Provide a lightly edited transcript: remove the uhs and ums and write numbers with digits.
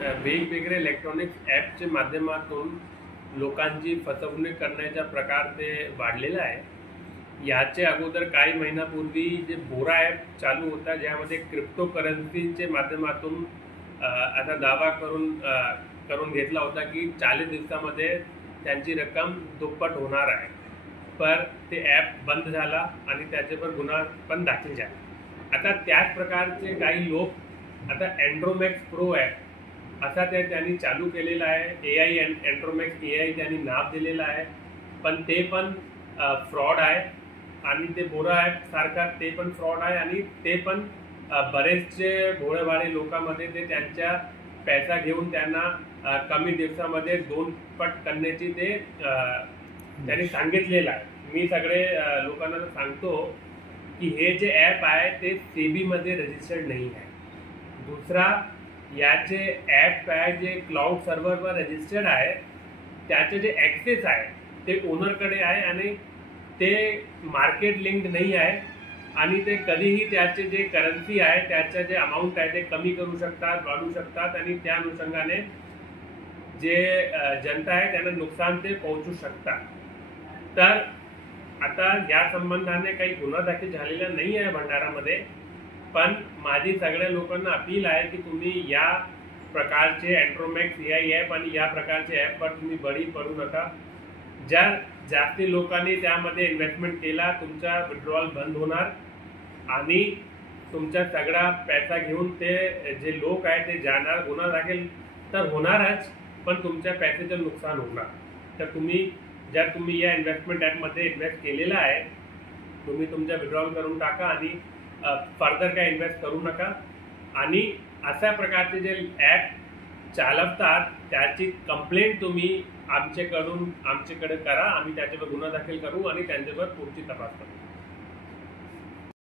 वेगवेगळे इलेक्ट्रॉनिक्स ॲपच्या माध्यमातून लोकांची फसवणूक करण्याचा प्रकार ते वाढलेला आहे. याच्या अगोदर काही महिन्यापूर्वी जे बोरा ॲप चालू होता, ज्यामध्ये क्रिप्टो करन्सीच्या माध्यमातून असा दावा करून घेतला होता की 40 दिवसामध्ये त्यांची रक्कम दुप्पट होणार आहे. पर ते ॲप बंद झाला आणि त्याच्यावर गुन्हा पण दाखल झाला. आता त्याच प्रकारचे काही लोक आता अँड्रोमॅक्स प्रो ॲप असा त्यांनी चालू केलेला आहे. अँड्रोमॅक्स AI त्यांनी नाव दिलेलं आहे, पण ते पण फ्रॉड आहे. आणि ते बोरा ॲप सारखा ते पण फ्रॉड आहे आणि ते पण बरेचसे भोळेभाळे लोकांमध्ये ते त्यांच्या पैसा घेऊन त्यांना कमी दिवसामध्ये 2 पट करण्याची ते त्यांनी सांगितलेलं आहे. मी सगळे लोकांना सांगतो की हे जे ॲप आहे ते सेबीमध्ये रजिस्टर्ड नाही आहे. दुसरा, याचे ॲप आहे जे क्लाउड सर्व्हरवर रजिस्टर्ड आहे, त्याचे जे ॲक्सेस आहे ते ओनरकडे आहे आणि ते मार्केट लिंक्ड नाही आहे. आणि ते कधीही त्याचे जे करन्सी आहे त्याचं जे अमाऊंट आहे ते कमी करू शकतात, वाढवू शकतात आणि त्या अनुषंगाने जे जनता आहे त्यांना नुकसान ते पोहोचू शकतात. तर आता या संबंधाने काही गुन्हा दाखल झालेला नाही आहे भंडारामध्ये, पण माझी सगळ्या लोकांना अपील आहे की तुम्ही या प्रकारचे अँड्रोमॅक्स AI ॲप आणि या प्रकारचे ॲपवर तुम्ही बळी पडू नका. ज्या जास्ती लोकांनी त्यामध्ये इन्व्हेस्टमेंट केला, तुमचा विड्रॉल बंद होणार आणि तुमचा सगळा पैसा घेऊन ते जे लोक आहे ते जाणार. गुन्हा दाखल तर होणारच, पण तुमच्या पैशाचं नुकसान होणार. तर जर तुम्ही या इन्व्हेस्टमेंट ॲपमध्ये इन्व्हेस्ट केलेला आहे, तुम्ही तुमचा विड्रॉल करून टाका आणि फर्दर काय इन्व्हेस्ट करू नका. आणि अशा प्रकारचे जे ॲप चालवतात त्याची कंप्लेंट तुम्ही आमच्याकडे करा. आम्ही त्याच्यावर गुन्हा दाखल करू आणि त्यांच्यावर पुढची तपास करू.